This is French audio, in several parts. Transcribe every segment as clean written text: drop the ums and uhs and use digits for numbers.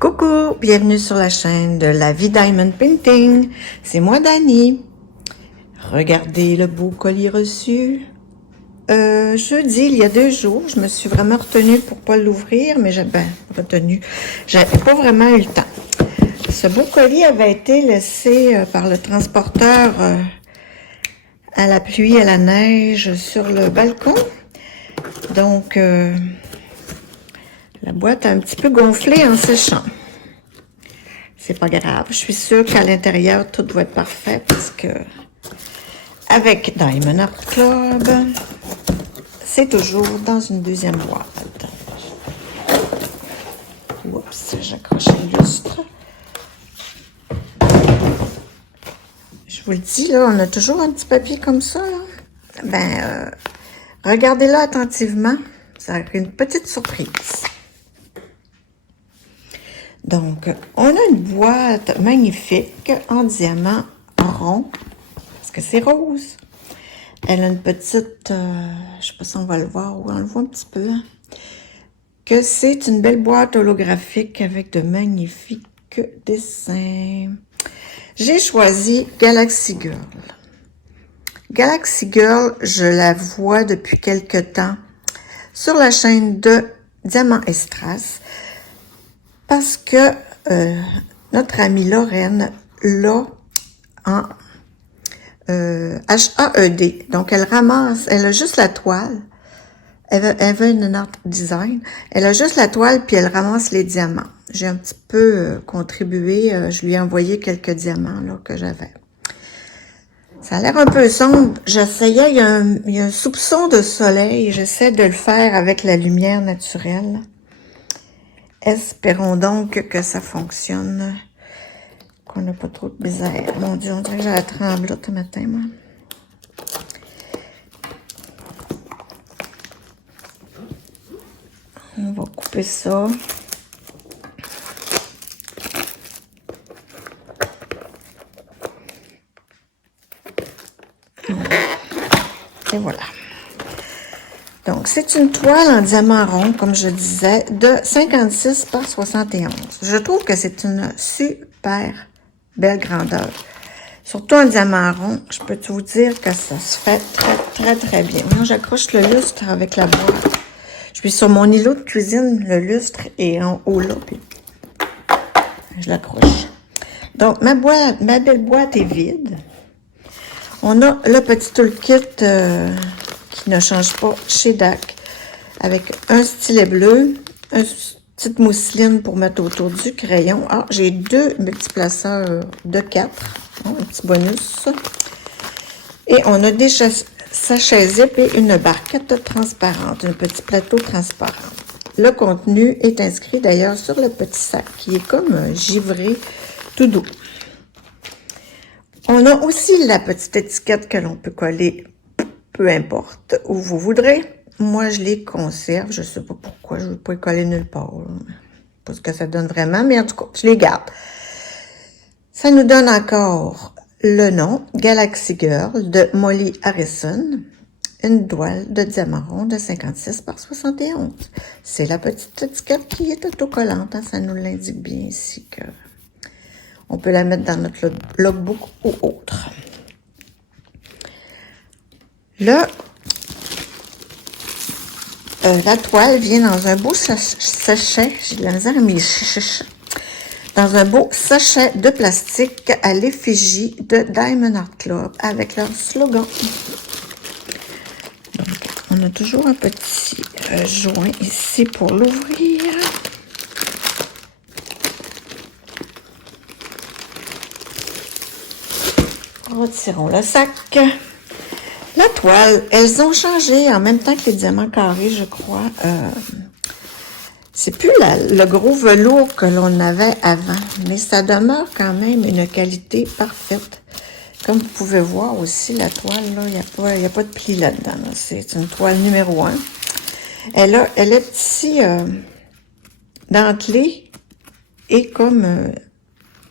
Coucou, bienvenue sur la chaîne de la vie Diamond Painting. C'est moi Dani. Regardez le beau colis reçu. Jeudi, il y a 2 jours, je me suis vraiment retenue pour pas l'ouvrir, mais j'avais pas vraiment eu le temps. Ce beau colis avait été laissé par le transporteur à la pluie, à la neige sur le balcon. Donc, la boîte a un petit peu gonflé en séchant. C'est pas grave. Je suis sûre qu'à l'intérieur, tout doit être parfait parce que avec Diamond Art Club, c'est toujours dans une deuxième boîte. Oups, j'accroche le lustre. Je vous le dis, là, on a toujours un petit papier comme ça, là. Regardez-le attentivement. Ça a une petite surprise. Donc, on a une boîte magnifique en diamant rond, parce que c'est rose. Elle a une petite, je sais pas si on va le voir, ou on le voit un petit peu, hein, que c'est une belle boîte holographique avec de magnifiques dessins. J'ai choisi Galaxy Girl. Galaxy Girl, je la vois depuis quelque temps sur la chaîne de Diamant et Strass, parce que notre amie Lorraine l'a en HAED. Donc, elle ramasse, elle a juste la toile. Elle veut une art design. Elle a juste la toile, puis elle ramasse les diamants. J'ai un petit peu contribué. Je lui ai envoyé quelques diamants là que j'avais. Ça a l'air un peu sombre. J'essayais, il y a un soupçon de soleil. J'essaie de le faire avec la lumière naturelle. Espérons donc que ça fonctionne. Qu'on n'a pas trop de misère. Mon Dieu, on dirait que j'ai la tremblote ce matin, moi. On va couper ça. Et voilà. Donc, c'est une toile en diamant rond, comme je disais, de 56 par 71. Je trouve que c'est une super belle grandeur. Surtout en diamant rond, je peux vous dire que ça se fait très bien. Moi, j'accroche le lustre avec la boîte. Je suis sur mon îlot de cuisine, le lustre est en haut là, puis je l'accroche. Donc, ma belle boîte est vide. On a le petit toolkit qui ne change pas chez DAC, avec un stylet bleu, une petite mousseline pour mettre autour du crayon. Ah, j'ai 2 multiplaceurs de 4, un petit bonus. Et on a des sachets zip et une barquette transparente, un petit plateau transparent. Le contenu est inscrit d'ailleurs sur le petit sac qui est comme givré tout doux. On a aussi la petite étiquette que l'on peut coller, peu importe où vous voudrez. Moi, je les conserve. Je ne sais pas pourquoi. Je ne veux pas les coller nulle part. Pas ce que ça donne vraiment, mais en tout cas, je les garde. Ça nous donne encore le nom, Galaxy Girl, de Molly Harrison. Une toile de diamant rond de 56 par 71. C'est la petite étiquette qui est autocollante. Hein, ça nous l'indique bien ici que on peut la mettre dans notre logbook ou autre. Là, la toile vient dans un beau sachet. J'ai de la misère à mes dans un beau sachet de plastique à l'effigie de Diamond Art Club avec leur slogan. Donc, on a toujours un petit joint ici pour l'ouvrir. Retirons le sac. La toile, elles ont changé en même temps que les diamants carrés, je crois. C'est plus le gros velours que l'on avait avant, mais ça demeure quand même une qualité parfaite. Comme vous pouvez voir aussi, la toile, il n'y a pas de pli là-dedans. Là. C'est une toile numéro 1. Elle est ici dentelée et comme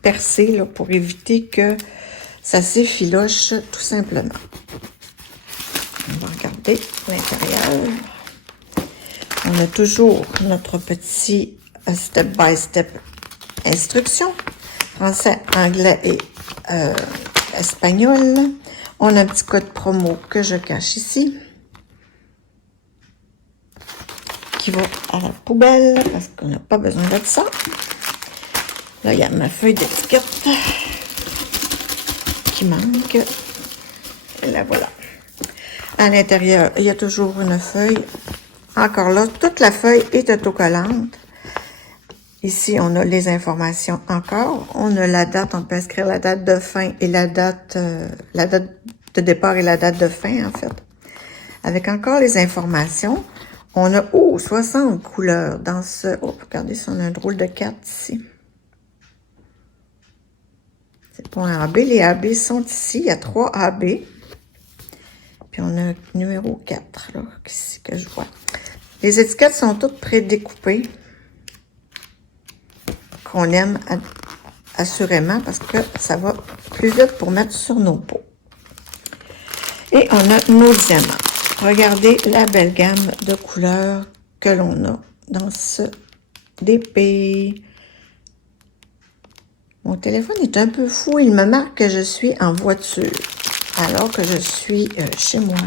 percée là, pour éviter que ça s'effiloche tout simplement. On va regarder l'intérieur. On a toujours notre petit step by step instructions. Français, anglais et espagnol. On a un petit code promo que je cache ici. Qui va à la poubelle parce qu'on n'a pas besoin de ça. Là, il y a ma feuille d'étiquette qui manque. Et la voilà. À l'intérieur, il y a toujours une feuille. Encore là, toute la feuille est autocollante. Ici, on a les informations encore. On a la date, on peut inscrire la date de fin et la date de départ et la date de fin, en fait. Avec encore les informations. On a, 60 couleurs dans ce... Oh, regardez ça, on a un drôle de carte ici. C'est pour un AB. Les AB sont ici. Il y a 3 AB. Puis on a un numéro 4, là, ici, que je vois. Les étiquettes sont toutes prédécoupées. Qu'on aime assurément parce que ça va plus vite pour mettre sur nos pots. Et on a nos diamants. Regardez la belle gamme de couleurs que l'on a dans ce DP. Mon téléphone est un peu fou. Il me marque que je suis en voiture alors que je suis chez moi,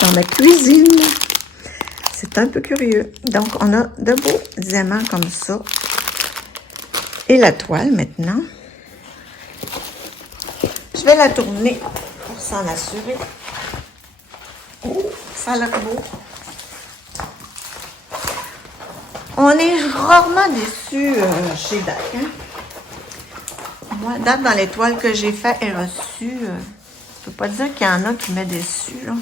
dans ma cuisine. C'est un peu curieux. Donc, on a de beaux diamants comme ça. Et la toile, maintenant. Je vais la tourner pour s'en assurer. Oh, ça a l'air beau. On est rarement déçus chez DAC. Hein? Moi, date dans les toiles que j'ai fait et reçues, je ne peux pas dire qu'il y en a qui m'ont déçu. Là.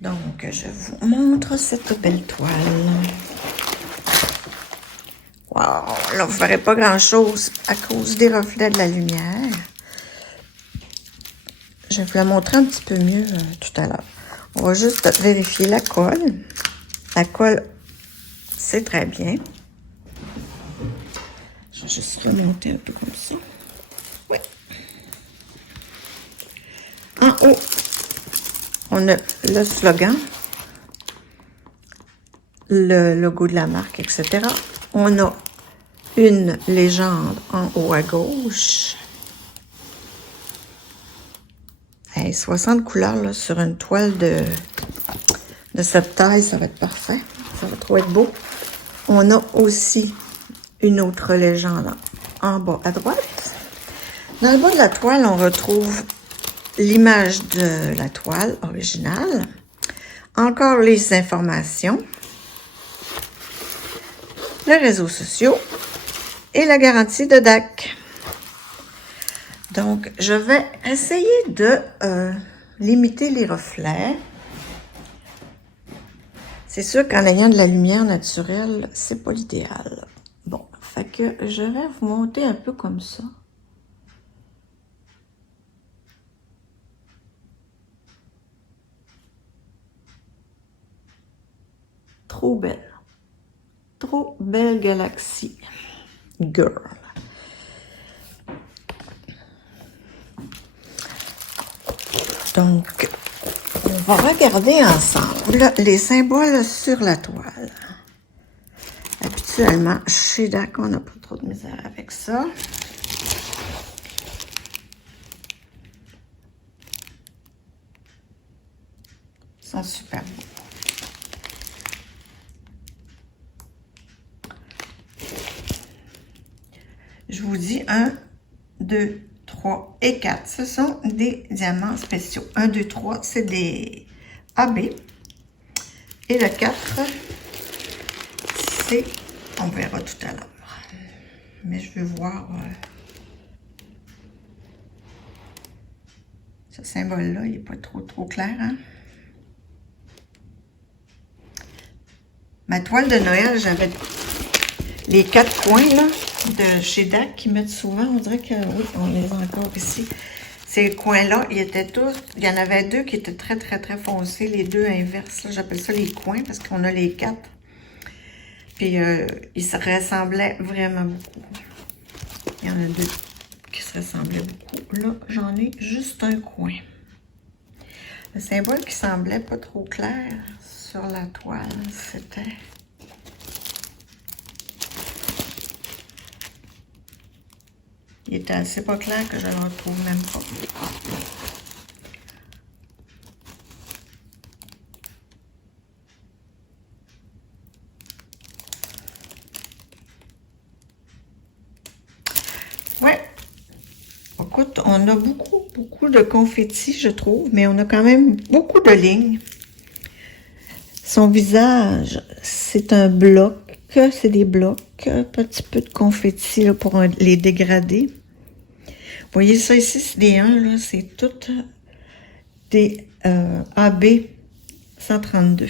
Donc, je vous montre cette belle toile. Wow! Là, vous ne verrez pas grand-chose à cause des reflets de la lumière. Je vais vous la montrer un petit peu mieux tout à l'heure. On va juste vérifier la colle. La colle, c'est très bien. Je vais juste remonter un peu comme ça. Oui. En haut, on a le slogan, le logo de la marque, etc. On a une légende en haut à gauche. Hey, 60 couleurs là, sur une toile de cette taille, ça va être parfait. Ça va trop être beau. On a aussi une autre légende en bas à droite. Dans le bas de la toile, on retrouve l'image de la toile originale. Encore les informations. Les réseaux sociaux. Et la garantie de DAC. Donc, je vais essayer de limiter les reflets. C'est sûr qu'en ayant de la lumière naturelle, c'est pas l'idéal. Bon, fait que je vais vous monter un peu comme ça. Trop belle. Trop belle galaxie. Girl. Donc, on va regarder ensemble les symboles sur la toile. Habituellement, chez DAC, on n'a pas trop de misère avec ça. Ils sont super beaux. Je vous dis 1, 2, 3 et 4. Ce sont des diamants spéciaux. 1, 2, 3, c'est des AB. Et le 4, c'est, on verra tout à l'heure. Mais je veux voir ce symbole-là, il n'est pas trop clair. Hein? Ma toile de Noël, j'avais les 4 coins là, de chez DAC qui mettent souvent. On dirait que oui, on les a encore ici. Ces coins-là, ils étaient tous... Il y en avait 2 qui étaient très foncés. Les 2 inverses, j'appelle ça les coins parce qu'on a les 4. Puis, ils se ressemblaient vraiment beaucoup. Il y en a 2 qui se ressemblaient beaucoup. Là, j'en ai juste un coin. Le symbole qui semblait pas trop clair sur la toile, c'était Il était assez pas clair que je le retrouve même pas. Ouais. Écoute, on a beaucoup de confettis, je trouve, mais on a quand même beaucoup de lignes. Son visage, c'est un bloc, c'est des blocs, un petit peu de confetti là, pour les dégrader. Vous voyez ça ici, c'est des 1, là, c'est tout des AB 132.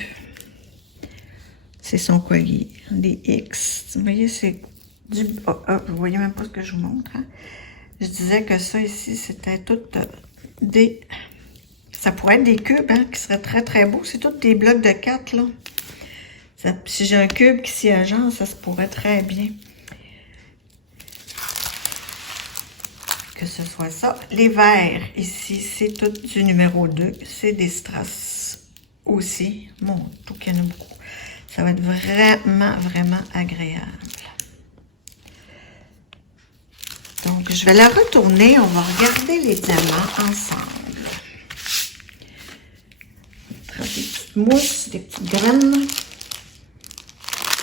C'est son collier, des X. Vous voyez, c'est du... vous voyez même pas ce que je vous montre, hein? Je disais que ça ici, c'était tout des... Ça pourrait être des cubes, hein, qui seraient très, très beaux. C'est tous des blocs de 4, là. Ça, si j'ai un cube qui s'y agence, ça se pourrait très bien. Que ce soit ça. Les verts, ici, c'est tout du numéro 2. C'est des strass aussi. Bon, tout qu'il y en a beaucoup. Ça va être vraiment, vraiment agréable. Donc, je vais la retourner. On va regarder les diamants ensemble. Des petites mousses, des petites graines.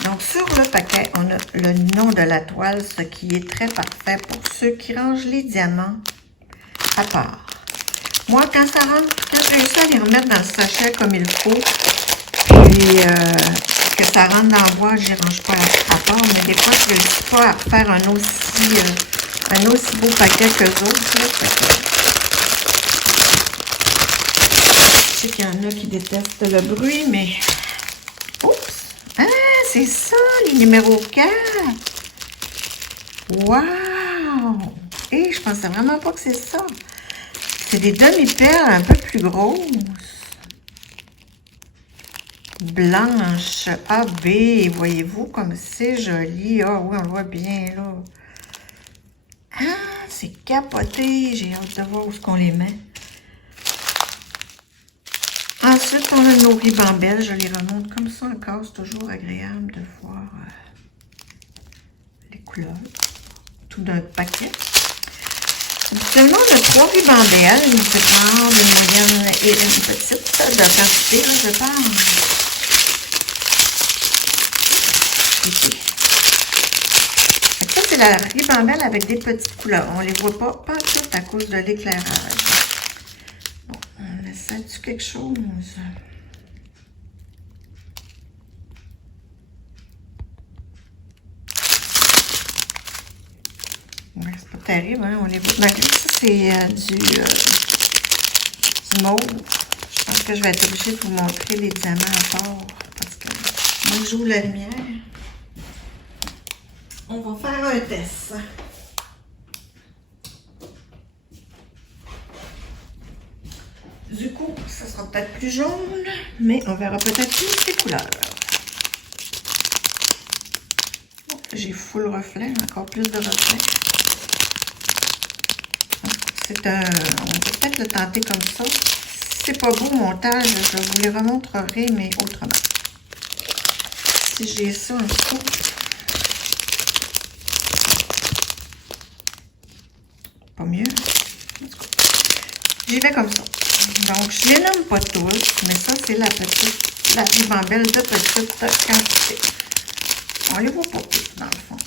Donc, sur le paquet, on a le nom de la toile, ce qui est très parfait pour ceux qui rangent les diamants à part. Moi, quand je réussis à les remettre dans le sachet comme il faut, puis que ça rentre dans la boîte, je les range pas à part, mais des fois, je ne réussis pas à faire un aussi beau paquet que d'autres. Je sais qu'il y en a qui détestent le bruit, mais... Oups! Ah, c'est ça, les numéros 4! Wow! Et je pensais vraiment pas que c'est ça. C'est des demi-perles un peu plus grosses. Blanches, AB, voyez-vous comme c'est joli. Ah oui, on le voit bien là. Ah, c'est capoté. J'ai hâte de voir où est-ce qu'on les met. Ensuite, on a nos ribambelles. Je les remonte comme ça encore. C'est toujours agréable de voir les couleurs. Tout d'un paquet. Seulement on a 3 ribambelles. Une petite grande, une moyenne et une petite de quantité, je pense. Ici. Ça, c'est la ribambelle avec des petites couleurs. On ne les voit pas tout à cause de l'éclairage. Bon, on essaie-tu quelque chose? Ouais, c'est pas terrible, hein? On les voit. Malgré ça, c'est du mauve. Je pense que je vais être obligée de vous montrer les diamants à part. Parce que moi, je joue la lumière. On va faire un test. Du coup, ça sera peut-être plus jaune, mais on verra peut-être plus les couleurs. J'ai full reflet, encore plus de reflet. C'est un... On peut peut-être le tenter comme ça. Si c'est pas beau au montage, je vous les remontrerai, mais autrement. Si j'ai ça un coup. Pas mieux. J'y vais comme ça. Donc, je les nomme pas tous, mais ça, c'est la ribambelle de petite quantité. On les voit pas tous, dans le fond.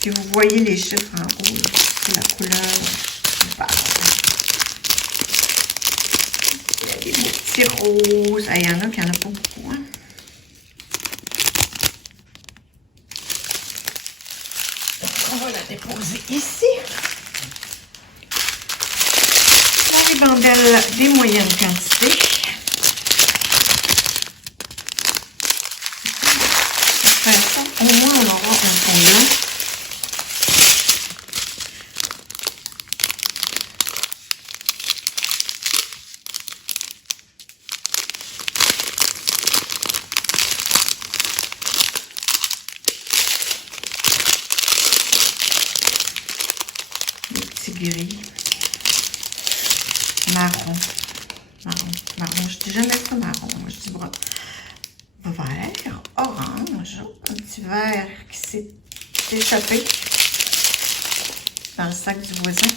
Puis vous voyez les chiffres en haut, c'est la couleur qui parle. Il y a des beaux petits roses. Ah, il y en a qui n'en a pas beaucoup, hein. On va la déposer ici. La ribambelle des moyennes quantités. Au moins, on aura un fond blanc. Des petits gris. Marron. Marron. Je dis jamais ça marron. Moi, je dis vert, orange. Un petit vert qui s'est échappé. dans le sac du voisin.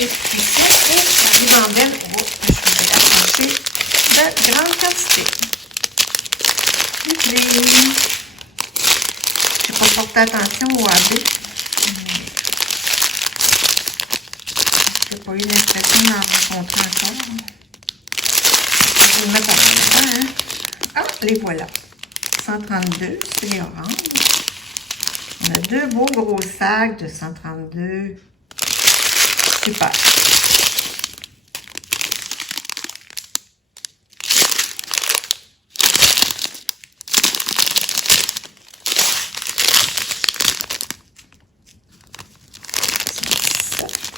Et puis ça, c'est la ribambelle. Oh, je vais accrocher de grande quantité. J'ai pas porté attention au AB. J'ai pas eu l'impression d'en rencontrer encore. Je vais le mettre en même temps, hein. Ah, les voilà. 132, c'est les oranges. On a deux beaux gros sacs de 132. Super.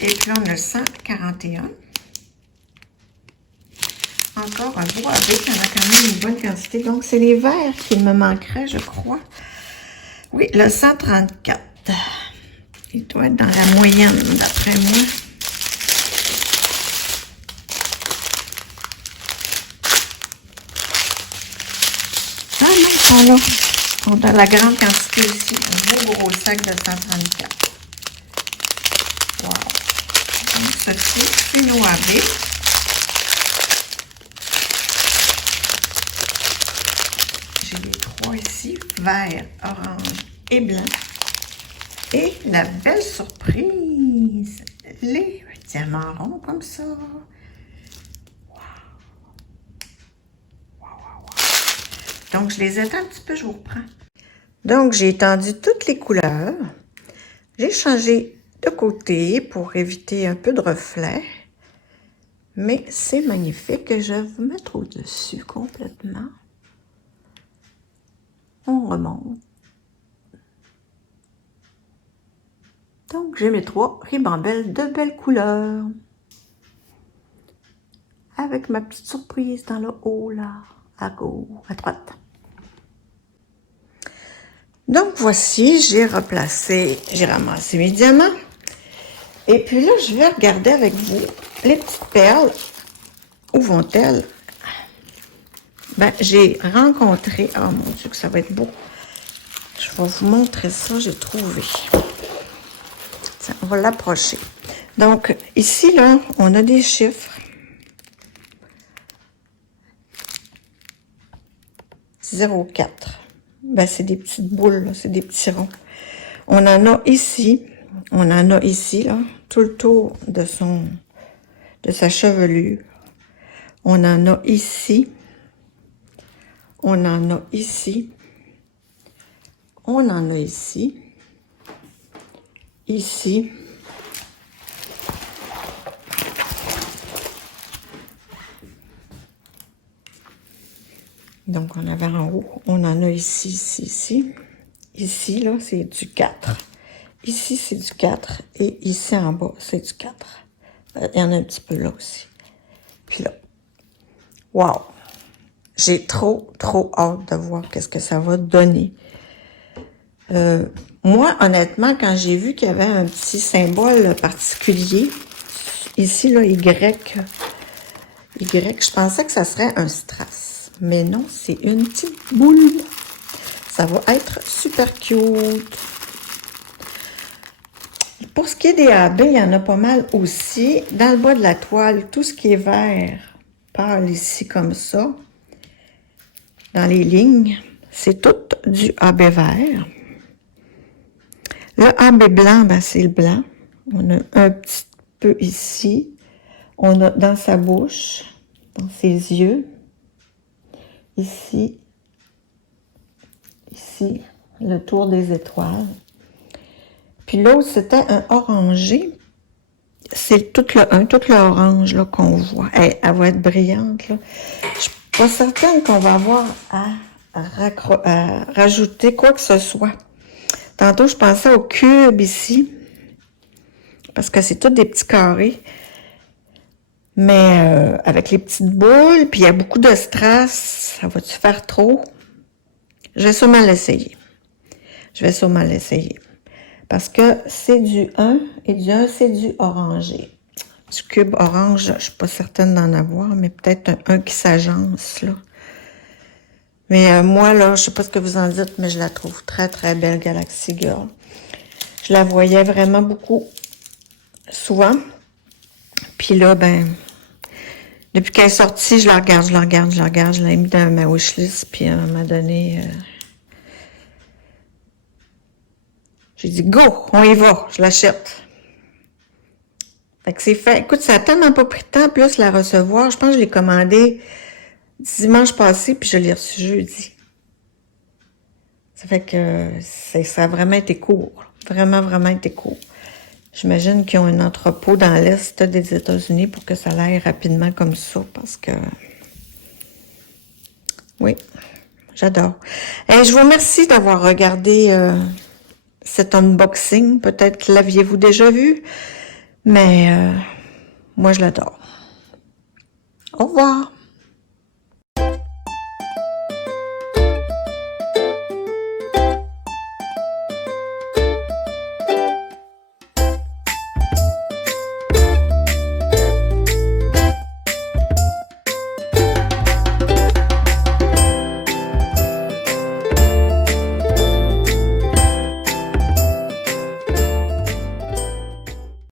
Et puis on a 141. Encore un beau avec, il y en a quand même une bonne quantité. Donc c'est les verts qui me manqueraient, je crois. Oui, le 134. Il doit être dans la moyenne, d'après moi. Ah non, ils sont là. On a la grande quantité ici. Un beau gros sac de 134. Wow. Donc, ceci, Fino AB. J'ai les trois ici, vert, orange et blanc. Et la belle surprise, les diamants ronds comme ça. Wow. Wow, wow, wow. Donc, je les étends un petit peu, je vous reprends. Donc, j'ai étendu toutes les couleurs. J'ai changé de côté pour éviter un peu de reflet. Mais c'est magnifique. Je vais vous mettre au-dessus complètement. On remonte. Donc, j'ai mes trois ribambelles de belles couleurs. Avec ma petite surprise dans le haut, là, à gauche, à droite. Donc, voici, j'ai ramassé mes diamants. Et puis là, je vais regarder avec vous les petites perles. Où vont-elles? Ben, j'ai rencontré... Oh mon Dieu, que ça va être beau. Je vais vous montrer ça, j'ai trouvé. Tiens, on va l'approcher. Donc, ici, là, on a des chiffres. 0,4. Ben, c'est des petites boules, c'est des petits ronds. On en a ici, là, tout le tour de sa chevelure. On en a ici. On en a ici. On en a ici. Ici. Donc, on avait en haut. On en a ici, ici, ici. Ici, là, c'est du 4. Ici, c'est du 4. Et ici, en bas, c'est du 4. Il y en a un petit peu là aussi. Puis là. Wow! J'ai trop hâte de voir qu'est-ce que ça va donner. Moi, honnêtement, quand j'ai vu qu'il y avait un petit symbole particulier, ici, là, Y, je pensais que ça serait un strass. Mais non, c'est une petite boule. Ça va être super cute. Pour ce qui est des AB, il y en a pas mal aussi. Dans le bas de la toile, tout ce qui est vert pâle ici comme ça. Dans les lignes, c'est tout du AB vert. Le AB blanc, ben, c'est le blanc. On a un petit peu ici. On a dans sa bouche, dans ses yeux. Ici. Ici, le tour des étoiles. Puis l'autre, c'était un orangé. C'est tout le orange là qu'on voit. Elle va être brillante, là. Je suis pas certaine qu'on va avoir à rajouter quoi que ce soit. Tantôt, je pensais au cube ici, parce que c'est tous des petits carrés. Mais avec les petites boules, puis il y a beaucoup de strass, ça va-tu faire trop? Je vais sûrement l'essayer. Parce que c'est du 1, et du 1, c'est du orangé. du cube orange. Je suis pas certaine d'en avoir, mais peut-être un qui s'agence, là. Mais moi, là, je sais pas ce que vous en dites, mais je la trouve très, très belle, Galaxy Girl. Je la voyais vraiment beaucoup, souvent. Puis là, ben, depuis qu'elle est sortie, je la regarde. Je l'ai mis dans ma wishlist, puis à un moment donné, j'ai dit, go, on y va, je l'achète. Fait que c'est fait. Écoute, ça a tellement pas pris de temps, plus la recevoir. Je pense que je l'ai commandé dimanche passé, puis je l'ai reçu jeudi. Ça fait que ça a vraiment été court. Vraiment, vraiment été court. J'imagine qu'ils ont un entrepôt dans l'Est des États-Unis pour que ça aille rapidement comme ça, parce que... Oui, j'adore. Je vous remercie d'avoir regardé cet unboxing. Peut-être que l'aviez-vous déjà vu, mais moi, je l'adore. Au revoir.